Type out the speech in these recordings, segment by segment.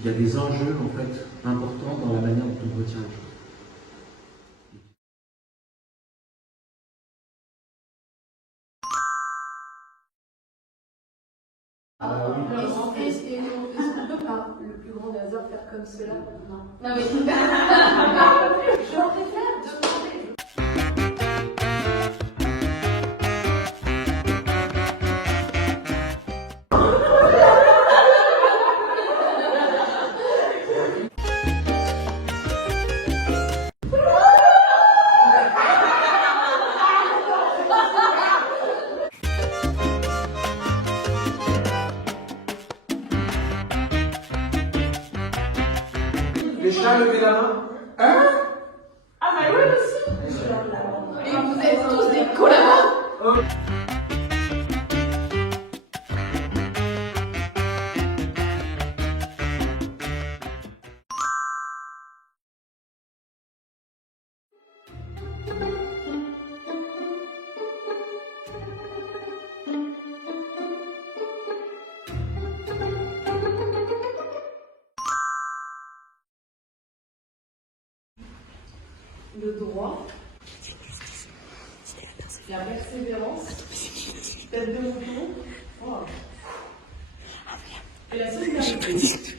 il y a des enjeux en fait importants dans la manière dont on retient les choses. Est-ce qu'on peut pas, le plus grand hasard, faire comme cela? Non. Non mais... Je préfère demander. Les chats, levez la main. Hein? Ah bah oui aussi. Et vous êtes tous des collabos. Le droit, la persévérance, tête de mouton, oh. Et la solidarité.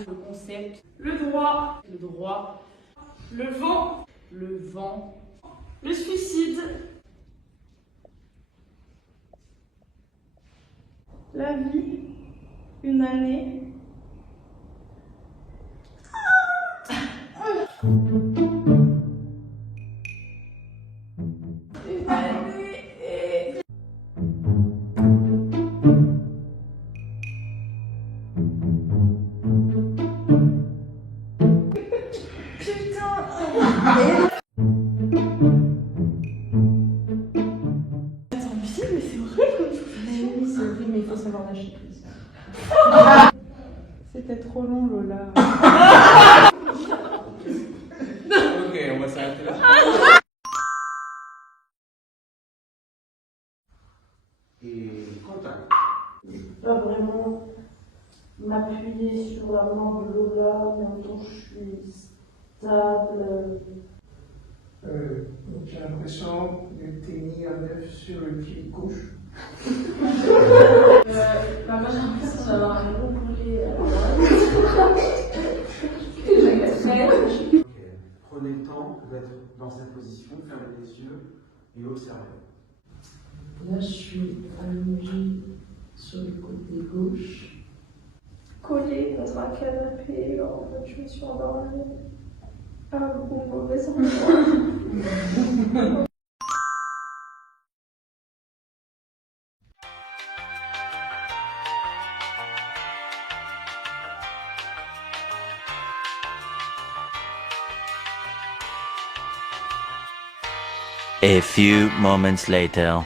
Le concept, le droit, le vent, le suicide, La vie, une année. Une année. Putain. Attends, mais c'est horrible comme tout. Mais oui, c'est horrible, mais il faut savoir lâcher prise. C'était trop long, Lola. Ok, on va s'arrêter là. Et contact. Pas vraiment m'appuyer sur la main de Lola, en même temps je suis stable. Donc j'ai l'impression de tenir un œuf sur le pied gauche. Moi j'ai l'impression d'avoir un gros boulet à Ok. Prenez le temps d'être dans cette position, fermez les yeux et observez. Là je suis allongée sur le côté gauche, collée contre un canapé, en fait je me suis endormie à un bon mauvais endroit. A few moments later.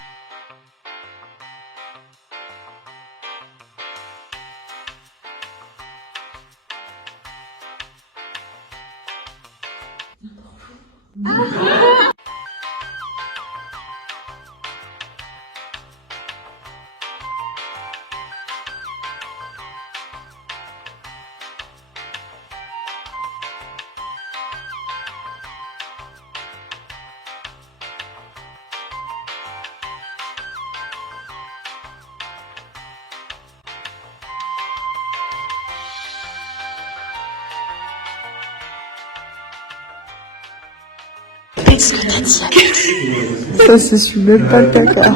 Ça s'essuie même pas le caca.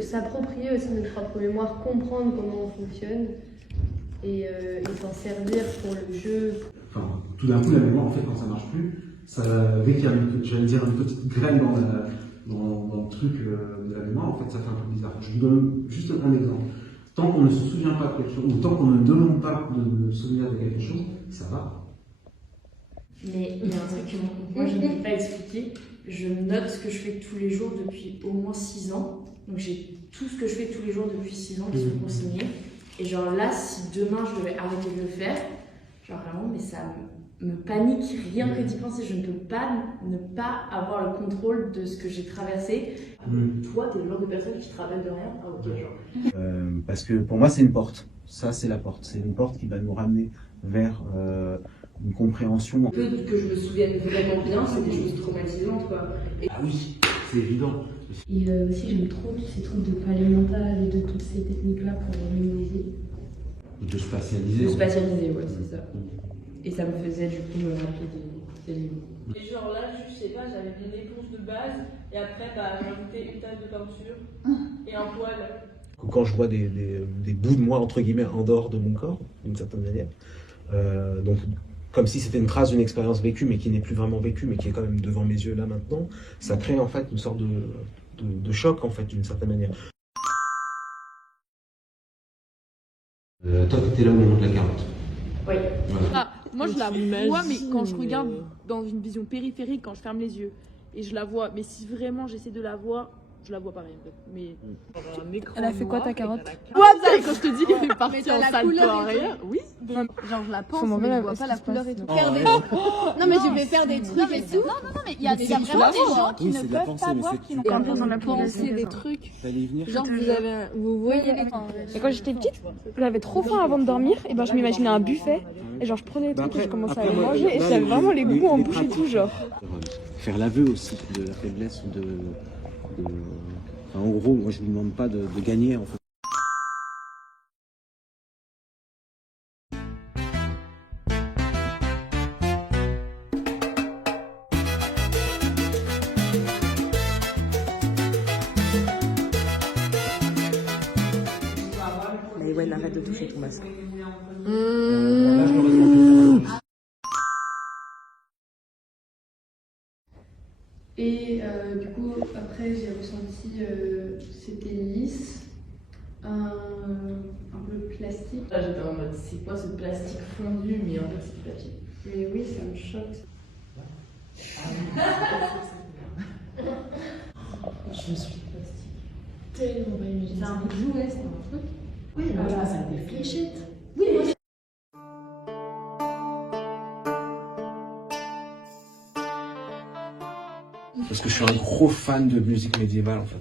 S'approprier aussi notre propre mémoire, comprendre comment on fonctionne et s'en servir pour le jeu. Enfin, tout d'un coup, la mémoire, en fait, quand ça marche plus, ça, dès qu'il y a j'allais dire une petite graine dans le truc de la mémoire, en fait, ça fait un peu bizarre. Je vous donne juste un exemple. Tant qu'on ne se souvient pas de quelque chose, ou tant qu'on ne demande pas de se souvenir de quelque chose, ça va. Mais il y a un truc que moi je ne peux pas expliquer. Je note ce que je fais tous les jours depuis au moins 6 ans. Donc j'ai tout ce que je fais tous les jours depuis 6 ans qui sont consignés. Et genre là, si demain je devais arrêter de le faire, genre vraiment, mais ça me panique rien que d'y penser. Je ne peux pas ne pas avoir le contrôle de ce que j'ai traversé. Toi, t'es le genre de personne qui te rappelle de rien. Ah ok, genre. Parce que pour moi, c'est une porte. Ça, c'est la porte. C'est une porte qui va nous ramener vers une compréhension. Peu que je me souvienne vraiment bien, c'est des choses traumatisantes, quoi. Ah oui, c'est évident. Et aussi, j'aime trop tous ces trucs de palais mental et de toutes ces techniques-là pour mémoriser. De spatialiser. De spatialiser, ouais, c'est ça. Et ça me faisait du coup me rappeler des livres. Et genre là, je sais pas, j'avais mon éponge de base, et après, bah, j'ai ajouté une tasse de peinture et un poil. Quand je vois des bouts de moi, entre guillemets, en dehors de mon corps, d'une certaine manière, donc comme si c'était une trace d'une expérience vécue, mais qui n'est plus vraiment vécue, mais qui est quand même devant mes yeux là maintenant, ça crée en fait une sorte de choc, en fait, d'une certaine manière. Toi, t'étais là au moment de la carotte. Oui. Voilà. Ah, moi je la vois, mais quand je regarde dans une vision périphérique, quand je ferme les yeux, et je la vois, mais si vraiment j'essaie de la voir, je la vois pareil en fait. Mais Elle a fait quoi ta carotte? ouais, quand je te dis qu'elle est partie en salto arrière, oui. Genre je la pense, Comment mais je même, vois est-ce pas la qu'il se couleur passe et tout. Oh, Faire des... Non mais je vais faire des trucs et tout. Non mais il y a vraiment des gens qui ne peuvent pas voir, qui n'ont pas pensé des trucs. Genre vous voyez les trucs. Et quand j'étais petite, j'avais trop faim avant de dormir, et ben je m'imaginais un buffet, et genre je prenais des trucs et je commençais à les manger, et j'avais vraiment les goûts en bouche et tout, genre. Faire l'aveu aussi de la faiblesse ou Enfin, en gros, moi je ne lui demande pas de gagner en fait. Mais ouais, arrête de toucher ton masque. Et du coup, après, j'ai ressenti, c'était lisse, un peu plastique. Là, j'étais en mode, c'est quoi ce plastique fondu, mais en fait, c'est du papier. Mais oui, ça me choque. Je me suis dit plastique. Tellement pas imaginer. C'est un jouet, c'est un truc. Oui, Ah, ça a des fléchettes. Oui, moi, Parce que je suis un gros fan de musique médiévale en fait.